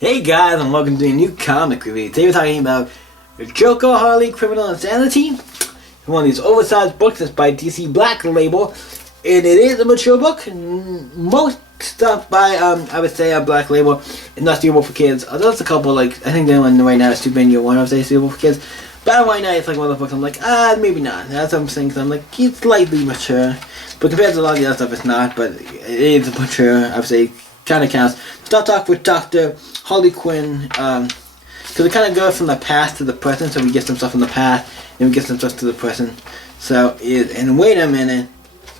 Hey guys, and welcome to a new comic review. Today we're talking about the Joker, Harley, Criminal and Sanity. One of these oversized books that's by DC Black Label, and it is a mature book. Most stuff by I would say Black Label is not suitable for kids. There's a couple, like I think the one right now is Superman Year One. I would say suitable for kids, but right now it's like one of the books I'm like maybe not. That's what I'm saying. I'm like it's slightly mature, but compared to a lot of the other stuff, it's not. But it is mature. I would say kind of counts. Start off with Dr. Harley Quinn, because it kind of goes from the past to the present, so we get some stuff from the past, and we get some stuff to the present. So, and wait a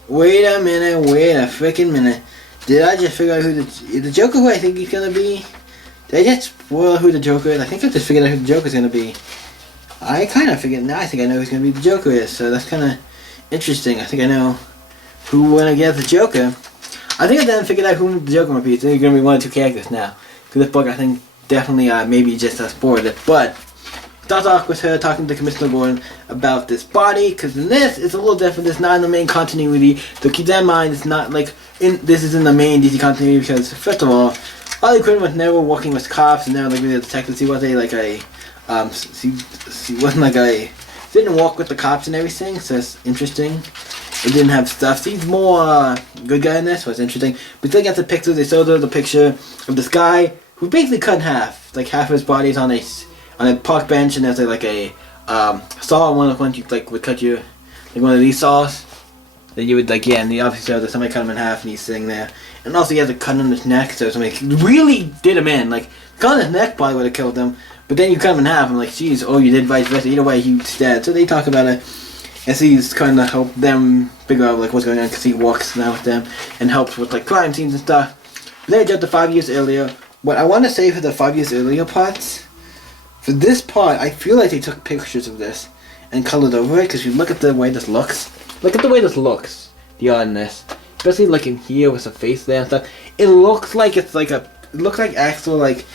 freaking minute. Did I just figure out who the Joker who I think he's gonna be? Did I just spoil who the Joker is? I think I just figured out who the Joker's gonna be. I kind of figured, now I think I know who's gonna be the Joker is, so that's kind of interesting. I think I know who we're gonna get the Joker. I think I then figured out who the Joker might be. It's going to be one or two characters now. Because this book, I think, definitely maybe just spoiled it. But, starts off with her talking to Commissioner Gordon about this body. Because in this, it's a little different. It's not in the main continuity. So keep that in mind. It's not like, this is in the main DC continuity. Because, first of all, Harley Quinn was never working with cops. And never like really a detective. She wasn't like a, she wasn't like a, didn't work with the cops and everything. So it's interesting. It didn't have stuff. He's more good guy in this. Was interesting. But still got the picture. They showed her the picture of this guy who basically cut in half. Like half of his body is on a park bench, and there's like a saw. One of the ones you like would cut you, like one of these saws. That you would like and he obviously showed that somebody cut him in half, and he's sitting there. And also he has a cut on his neck, so somebody really did him in. Like cut on his neck probably would have killed him, but then you cut him in half. I'm like, geez, oh you did vice versa. Either way, he's dead. So they talk about it. And so he's kind of help them figure out like what's going on because he walks now with them and helps with like crime scenes and stuff. But then jumped to 5 years earlier. What I want to say for the 5 years earlier parts, for this part, I feel like they took pictures of this and colored over it because you look at the way this looks. Look at the way this looks. The oddness, especially like in here with the face there and stuff. It looks like it's like it looks like actual like.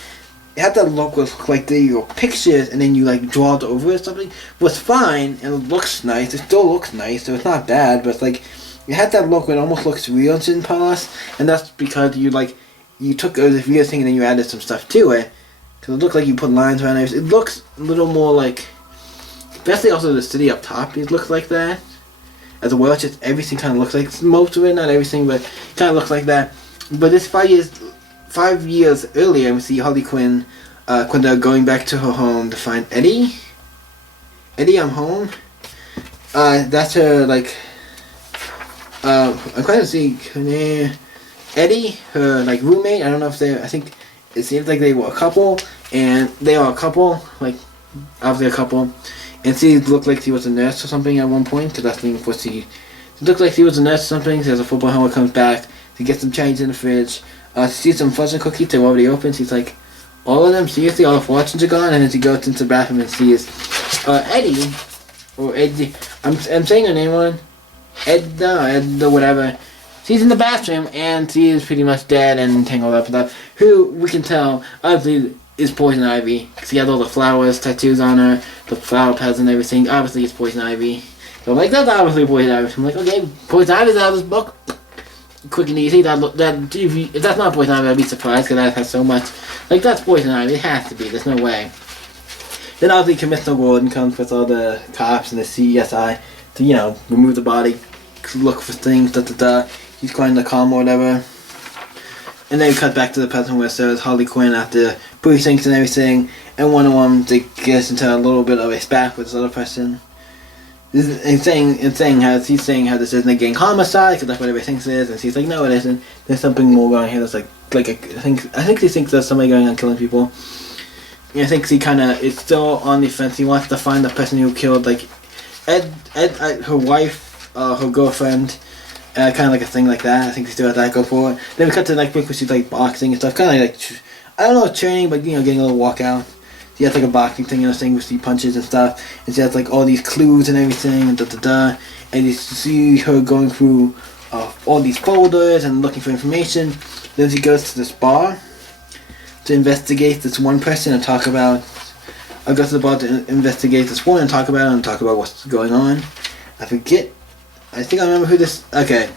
It had that look with like your pictures and then you like draw it over or something. Was fine and it looks nice. It still looks nice, so it's not bad. But it's like it had that look where it almost looks real in certain parts, and that's because you took this real thing and then you added some stuff to it. Because it looked like you put lines around it. It looks a little more like, especially also the city up top. It looks like that. As well, it's just everything kind of looks like most of it, not everything, but it kind of looks like that. But this 5 years earlier, we see Harley Quinn, going back to her home to find Eddie. Eddie, I'm home. That's her, like, I'm trying to see her name. Eddie, her, like, roommate. I don't know if I think it seems like they were a couple, and they are a couple, like, obviously a couple. And she looked like she was a nurse or something at one point, because that's what she looked like she was a nurse or something. She has a football helmet, comes back, she gets some change in the fridge. She sees some frozen cookies, they're already open. She's like, all of them? Seriously? All the fortunes are gone? And then she goes into the bathroom and sees Eddie, or Eddie, I'm saying her name wrong. Edna, whatever. She's in the bathroom and she is pretty much dead and tangled up with stuff. Who we can tell, obviously, is Poison Ivy. Because she has all the flowers, tattoos on her, the flower pads and everything. Obviously, it's Poison Ivy. So I'm like, that's obviously Poison Ivy. I'm like, okay, Poison Ivy's out of this book. Quick and easy. If that's not Poison Ivy, I'd be surprised because that has so much. Like that's Poison Ivy. It has to be. There's no way. Then obviously Commissioner Gordon comes with all the cops and the CSI to remove the body, look for things. He's calling the calm or whatever. And then we cut back to the present where there's Harley Quinn after precincts and everything, and one of them gets into a little bit of a spat with this other person. He's saying how this isn't a gang homicide because that's what everybody thinks it is, and she's like, no, it isn't. There's something more going on here. That's I think she thinks there's somebody going on killing people. And I think she kind of is still on the fence. He wants to find the person who killed like Ed, her wife, her girlfriend, kind of like a thing like that. I think she still has that go for it. Then we cut to the next week where she's like boxing and stuff, kind of like I don't know, training, but getting a little walkout. She has like a boxing thing, thing where she punches and stuff, and she has like all these clues and everything, and and you see her going through all these folders and looking for information. Then she goes to this bar to investigate this one person and talk about. I go to the bar to investigate this one and talk about what's going on. I forget. I think I remember who this. Okay,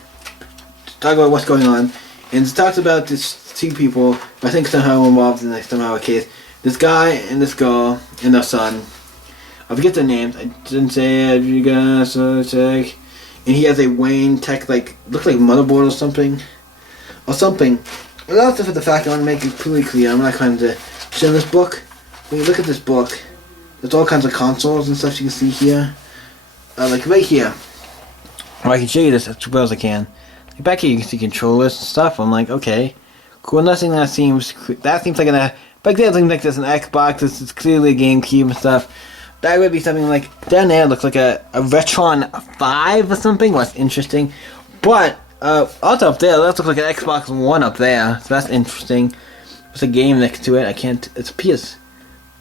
talk about what's going on, and it talks about this two people, I think somehow involved in like somehow a case. This guy and this girl and their son. I forget their names. I didn't say it. You guys check. And he has a Wayne Tech, like, looks like motherboard or something. But also for the fact I want to make it pretty clear, I'm not going to show this book. When you look at this book, there's all kinds of consoles and stuff you can see here. Like right here. I can show you this as well as I can. Like back here you can see controllers and stuff. I'm like, okay, cool. Nothing that seems like back there it seems like there's an Xbox. This is clearly a GameCube and stuff. That would be something like down there. It looks like a Retron 5 or something. That's interesting. But also up there, that looks like an Xbox One up there. So that's interesting. There's a game next to it. I can't. It's a PS.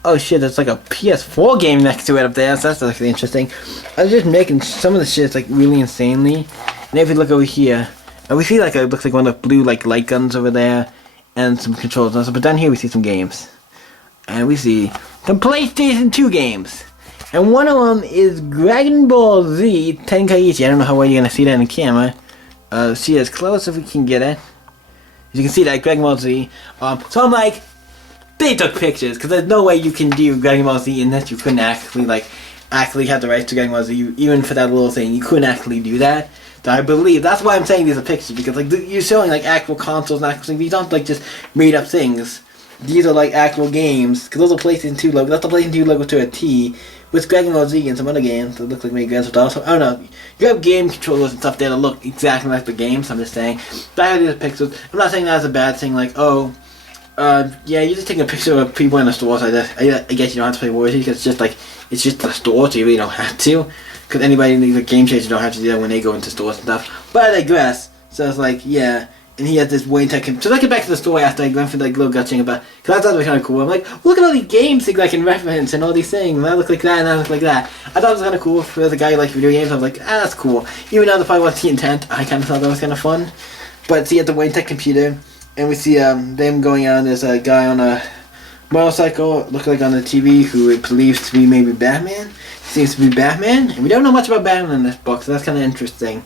Oh shit! There's like a PS4 game next to it up there. So that's actually interesting. I was just making some of the shit like really insanely. And if you look over here, we see like it looks like one of the blue like light guns over there, and some controls and stuff. But down here we see some games, and we see some PlayStation 2 games. And one of them is Dragon Ball Z Tenkaichi. I don't know how well you're gonna see that in the camera. See as close if we can get it. As you can see that Dragon Ball Z. So I'm like, they took pictures because there's no way you can do Dragon Ball Z unless you couldn't actually have the rights to Dragon Ball Z. Even for that little thing, you couldn't actually do that. So I believe that's why I'm saying these are pictures, because like you're showing like actual consoles and actual things. These aren't like just made up things. These are like actual games. Because those are PlayStation 2 logo. That's the PlayStation 2 logo to a T. With Dragon Ball Z and some other games that look like maybe Grand Theft Auto. So, I don't know. You have game controllers and stuff there that look exactly like the games. I'm just saying. Back to these pixels. I'm not saying that's a bad thing. Like, oh, yeah, you're just taking a picture of people in the stores. I guess you don't have to play War Z because it's just the store, so you really don't have to. Because anybody in the game changers don't have to do that when they go into stores and stuff. But I digress. So it's like, yeah. And he had this Wayne Tech. So I get back to the story after I went for like little gushing about, because I thought it was kind of cool. I'm like, look at all these games things I can reference and all these things. And I look like that and I look like that. I thought it was kind of cool for the guy who likes video games. I was like, that's cool. Even though the probably wasn't the intent, I kind of thought that was kind of fun. But see at the Wayne Tech computer, and we see them going on. There's a guy on a motorcycle, look like on the TV, who it believes to be maybe Batman. He seems to be Batman, and we don't know much about Batman in this book, so that's kind of interesting.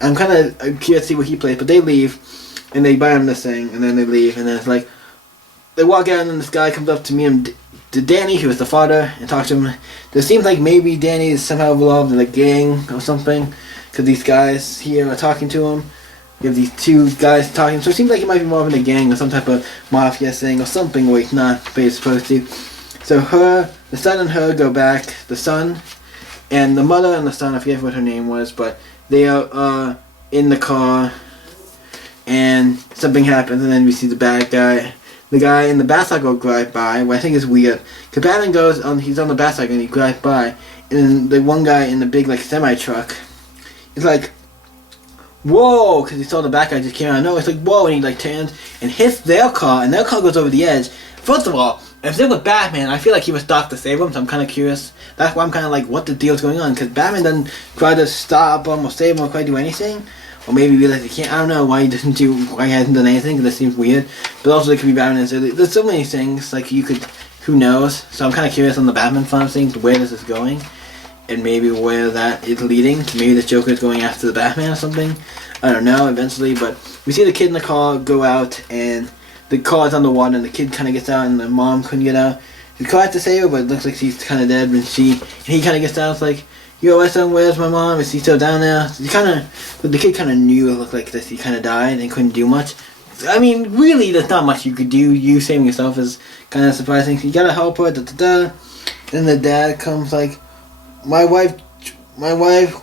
I'm kind of curious to see what he plays, but they leave, and they buy him this thing, and then they leave, and then it's like, they walk out, and then this guy comes up to me, and to Danny, who is the father, and talks to him. It seems like maybe Danny is somehow involved in a gang or something, because these guys here are talking to him. You have these two guys talking, so it seems like he might be involved in a gang or some type of mafia thing or something where he's not, but he's supposed to. So the son and her go back, the son, and the mother and the son, I forget what her name was, but they are in the car, and something happens, and then we see the bad guy. The guy in the motorcycle drive by, what I think is weird. Because Batman goes on, he's on the motorcycle and he drives by, and the one guy in the big like semi truck is like, whoa, because he saw the back guy just came out of nowhere. It's like, whoa, and he like turns and hits their car, and their car goes over the edge. First of all, if they were Batman, I feel like he would stop to save him, so I'm kind of curious. That's why I'm kind of like, what the deal's going on? Because Batman doesn't try to stop him or save him or quite do anything. Or maybe realize he can't. I don't know why he hasn't done anything, because that seems weird. But also, it could be Batman. So there's so many things, like you could, who knows? So I'm kind of curious on the Batman front of things, where this is going. And maybe where that is leading. Maybe the Joker is going after the Batman or something. I don't know, eventually. But we see the kid in the car go out, and the car is underwater, and the kid kind of gets out, and the mom couldn't get out. The car had to save her, but it looks like she's kind of dead. And he kind of gets out, it's like, yo, my son, where's my mom? Is he still down there? So but the kid kind of knew it looked like this. He kind of died and couldn't do much. I mean, really, there's not much you could do. You saving yourself is kind of surprising. You gotta help her, da-da-da. Then the dad comes like, my wife,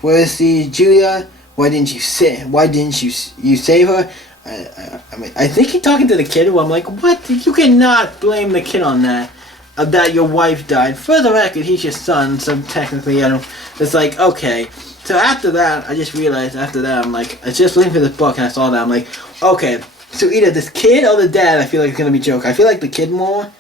where is she, Julia? Why didn't you save her? I mean, I think he's talking to the kid, who I'm like, what? You cannot blame the kid on that. That your wife died. For the record, he's your son, so technically, it's like, okay. So after that, I just realized, I'm like, I just looking for this book, and I saw that, I'm like, okay, so either this kid or the dad, I feel like it's gonna be Joker. I feel like the kid more,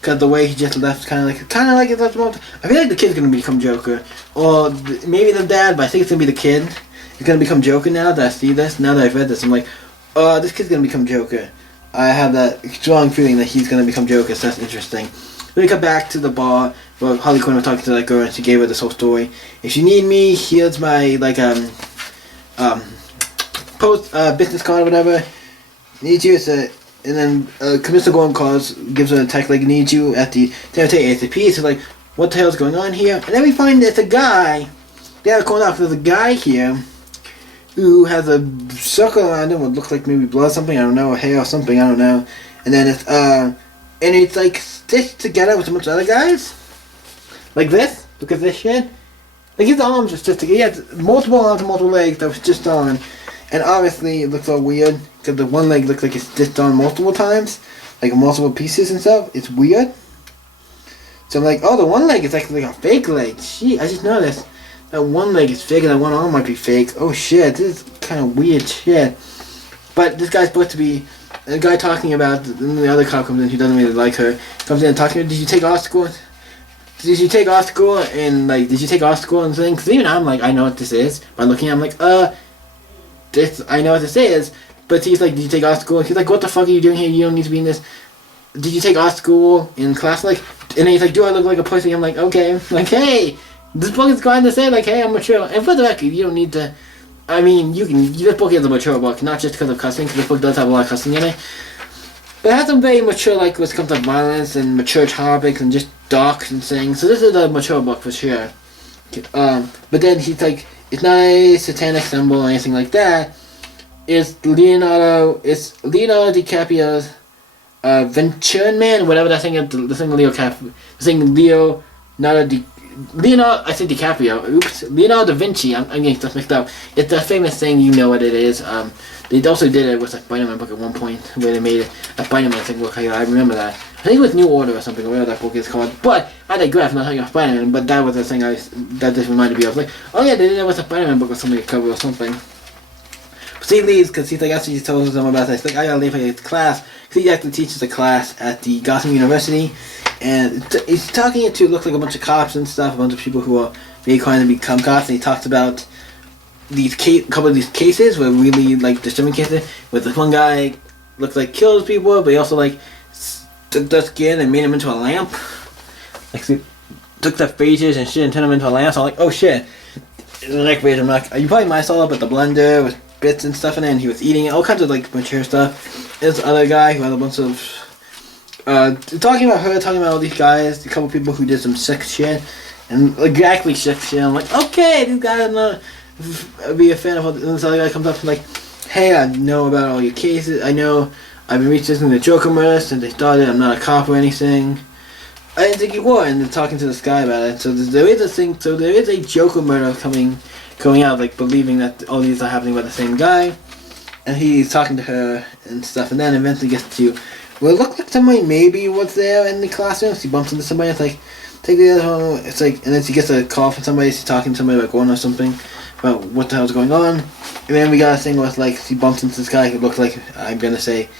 because the way he just left, kind of like it left him out. I feel like the kid's gonna become Joker. Or maybe the dad, but I think it's gonna be the kid. He's gonna become Joker now that I see this. Now that I've read this, I'm like, this kid's gonna become Joker. I have that strong feeling that he's gonna become Joker, so that's interesting. Then we come back to the bar where Harley Quinn was talking to that girl, and she gave her this whole story. If you need me, here's my business card or whatever. Need you, it's and then Criminsl Gordon calls, gives her a text like, "Need you at the sanity ASAP." So like, what the hell's going on here? And then we find it's a guy. They have called out. There's a guy here who has a circle around him. What looks like maybe blood or something. I don't know, or hair or something. I don't know. And then it's like stitched together with a bunch of other guys, like this. Look at this shit. Like his arms are stitched together. He has multiple arms and multiple legs that was stitched on. And obviously it looks all weird because the one leg looks like it's stitched on multiple times, like multiple pieces and stuff. It's weird. So I'm like, oh, the one leg is actually like a fake leg. Gee, I just noticed that one leg is fake and that one arm might be fake. Oh shit, this is kind of weird shit. But this guy's supposed to be a guy talking about. And the other cop comes in who doesn't really like her. Comes in and talking. Did you take art school? Did you take art school? And like, did you take art school and things? Because even I'm like, I know what this is. By looking, I'm like, this, I know what this is, but he's like, did you take art school? He's like, what the fuck are you doing here? You don't need to be in this. Did you take art school in class? Like, and then he's like, do I look like a pussy? I'm like, okay. Like, hey, this book is going to say, like, hey, I'm mature. And for the record, you don't need to, I mean, you can, this book is a mature book, not just because of cussing, because this book does have a lot of cussing in it. But it has some very mature, like, when it comes to violence and mature topics and just dark and things. So this is a mature book for sure. But then he's like, it's not a satanic symbol or anything like that. It's Leonardo DiCaprio's Venturan Man, whatever that thing is. The thing I said DiCaprio. Oops, Leonardo da Vinci. I'm getting stuff mixed up. It's a famous thing. You know what it is. They also did it with a Spider-Man book at one point where they made a Spider-Man thing look like I remember that. I think it was New Order or something, or whatever that book is called. But I digress, I'm not talking about Spider-Man, but that was the thing that just reminded me of. Like, oh yeah, they did it with a Spider-Man book or something, a cover or something. So he leaves because he's like, after he tells them about this, like, I gotta leave for his class, because he actually teaches a class at the Gotham University, and he's talking to, looks like a bunch of cops and stuff, a bunch of people who are really trying to become cops, and he talks about these couple of these cases were really like disturbing cases, where this one guy looks like kills people, but he also like took their skin and made him into a lamp. Like, so took their faces and shit and turned them into a lamp. So I'm like, oh shit. In the next page, I'm like, you probably might saw it, but the blender with bits and stuff in it, and he was eating it, all kinds of like mature stuff. This other guy who had a bunch of talking about her, talking about all these guys, a couple people who did some sick shit, and exactly sick shit. I'm like, okay, these guys are not be a fan of all this. And this other guy comes up and like, hey, I know about all your cases. I know I've been researching the Joker murder since they started. I'm not a cop or anything. I didn't think you were. And they're talking to this guy about it. So there is a thing. So there is a Joker murder coming out, like believing that all these are happening by the same guy. And he's talking to her and stuff. And then eventually gets to, well, it looked like somebody maybe was there in the classroom. So he bumps into somebody. It's like, take the other one. It's like, and then she gets a call from somebody. She's talking to somebody about going or something about what the hell's going on. And then we got a thing where it's like she bumps into this guy who looks like, I'm gonna say,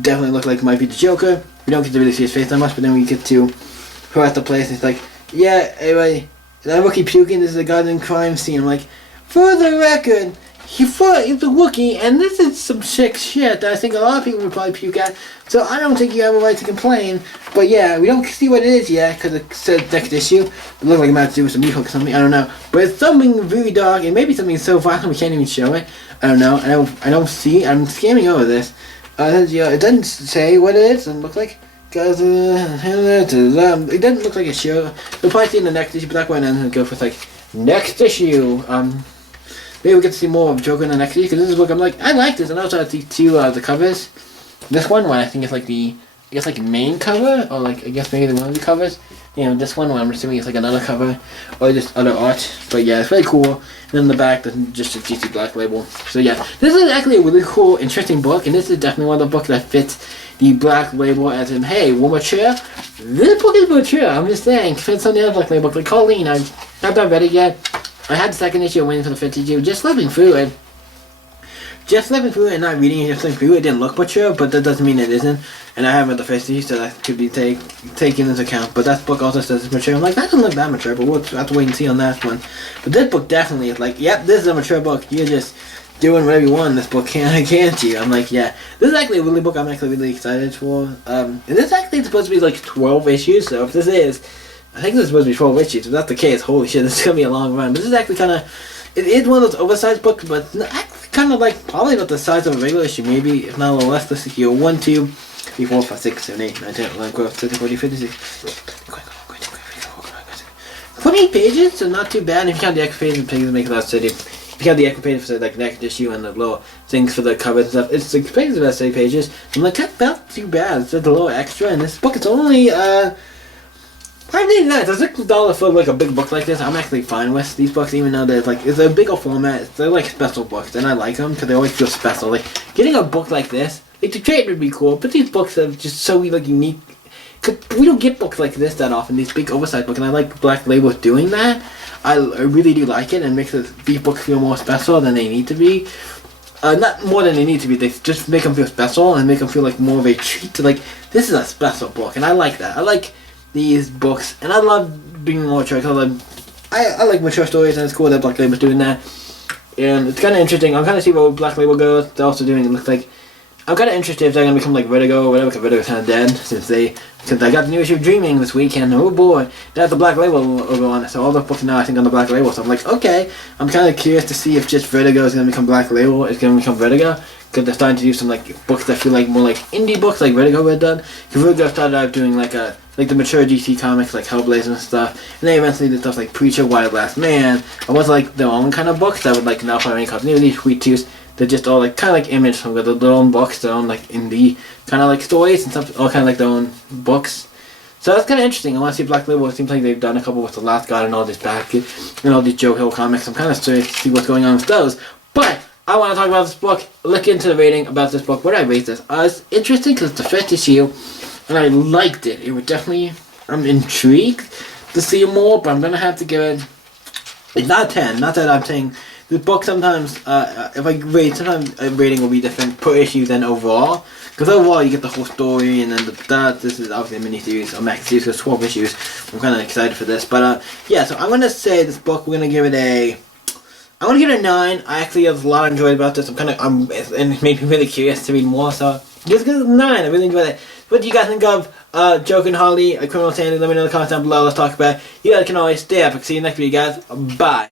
definitely look like might be the Joker. We don't get to really see his face that much, but then we get to her at the place and it's like, yeah, anyway, that Wookiee puking, this is a goddamn crime scene. I'm like, for the record, he's a Wookiee, and this is some sick shit that I think a lot of people would probably puke at, so I don't think you have a right to complain. But yeah, we don't see what it is yet, because it said next issue. It looked like it might have to do with some Mihawk or something, I don't know. But it's something really dark, and maybe something so violent we can't even show it. I don't know, I don't see, I'm scamming over this. It doesn't say what it is, it doesn't look like. Cause it doesn't look like a show. We'll probably see in the next issue, but that's why I'm going to go for like next issue. Maybe we'll get to see more of Joker in the next issue, because this is what I'm like, I like this, and also I see two the covers. This one I think it's like the, I guess like main cover, or like, I guess maybe one of the covers. You know, this one I'm assuming it's like another cover, or just other art. But yeah, it's very cool. And then the back, there's just a GC Black label. So yeah, this is actually a really cool, interesting book, and this is definitely one of the books that fits the black label as in, hey, we're mature. This book is mature, I'm just saying. Fits on the other black label. Like Colleen, I've not read it yet. I had the second issue waiting for the fifth issue, just flipping through it. Just flipping through it and not reading it, just flipping through it. It didn't look mature, but that doesn't mean it isn't. And I haven't read the first issue, so that could be taken into account. But that book also says it's mature. I'm like, that doesn't look that mature, but we'll have to wait and see on that one. But this book definitely is like, yep, this is a mature book. You're just doing whatever you want in this book, can't you? I'm like, yeah. This is actually a really book I'm actually really excited for. And this is actually supposed to be like 12 issues, so if this is, I think this is supposed to be 12 issues. If that's the case, holy shit, this is going to be a long run. But this is actually kind of It is one of those oversized books, but it's actually kind of like probably about the size of a regular issue, maybe if not a little less. Let's see here. 1, 2, 3, 4, 5, 6, 7, 8, 9, 10, 11, 12, 13, 14, 15, 16. 28 pages, so not too bad. If you count the extra pages, the make it about 30. If you count the extra pages for the next issue and the little things for the covers and stuff, it's like pages about 30 pages. I'm like, that's not too bad. It's just a little extra, and this book is only $5.99. It's $6 for like a big book like this. I'm actually fine with these books, even though they're like it's a bigger format. They're like special books, and I like them because they always feel special. Like getting a book like this, like the trade would be cool, but these books are just so like unique. Cause we don't get books like this that often, these big oversized books, and I like Black Label doing that. I really do like it, and makes these books feel more special than they need to be. Not more than they need to be, they just make them feel special and make them feel like more of a treat to like, this is a special book, and I like that. I like these books, and I love being more mature, because I like mature stories, and it's cool that Black Label's doing that. And it's kind of interesting. I'm kind of see where Black Label goes. They're also doing, it looks like, I'm kind of interested if they're going to become like Vertigo or whatever, because Vertigo's kind of dead since I got the new issue of Dreaming this weekend. Oh boy, they have the Black Label logo on it, so all the books now I think on the Black Label. So I'm like, okay, I'm kind of curious to see if just Vertigo is going to become Black Label, it's going to become Vertigo, because they're starting to do some like books that feel like more like indie books, like Vertigo had done. Because Vertigo started out doing like the mature DC comics like Hellblazer and stuff, and then eventually did stuff like Preacher, Wild Last Man. It was like their own kind of books that would like not find any continuity, Sweet Tooth. They're just all like kind of like Image from their own books, their own like indie kind of like stories and stuff, all kind of like their own books. So that's kind of interesting. I want to see Black Label. It seems like they've done a couple with The Last God and all this back and all these Joe Hill comics. I'm kind of curious to see what's going on with those. But I want to talk about this book, look into the rating about this book. What did I rate this? It's interesting because it's the first issue, and I liked it. It would definitely, I'm intrigued to see more, but I'm gonna have to give it. It's not 10. Not that I'm saying. The book sometimes, if I rate, sometimes a rating will be different per issue than overall. Because overall you get the whole story, and then this is obviously a mini-series, a max series, so 12 issues. I'm kind of excited for this. But yeah, so I'm going to say this book, we're going to give it a... I'm going to give it a 9. I actually have a lot I enjoyed about this. And it made me really curious to read more, so just give it a 9. I really enjoyed it. What do you guys think of Joker and Harley, Criminal Sanity? Let me know in the comments down below. Let's talk about it. You guys can always stay up. I'll see you next week, guys. Bye.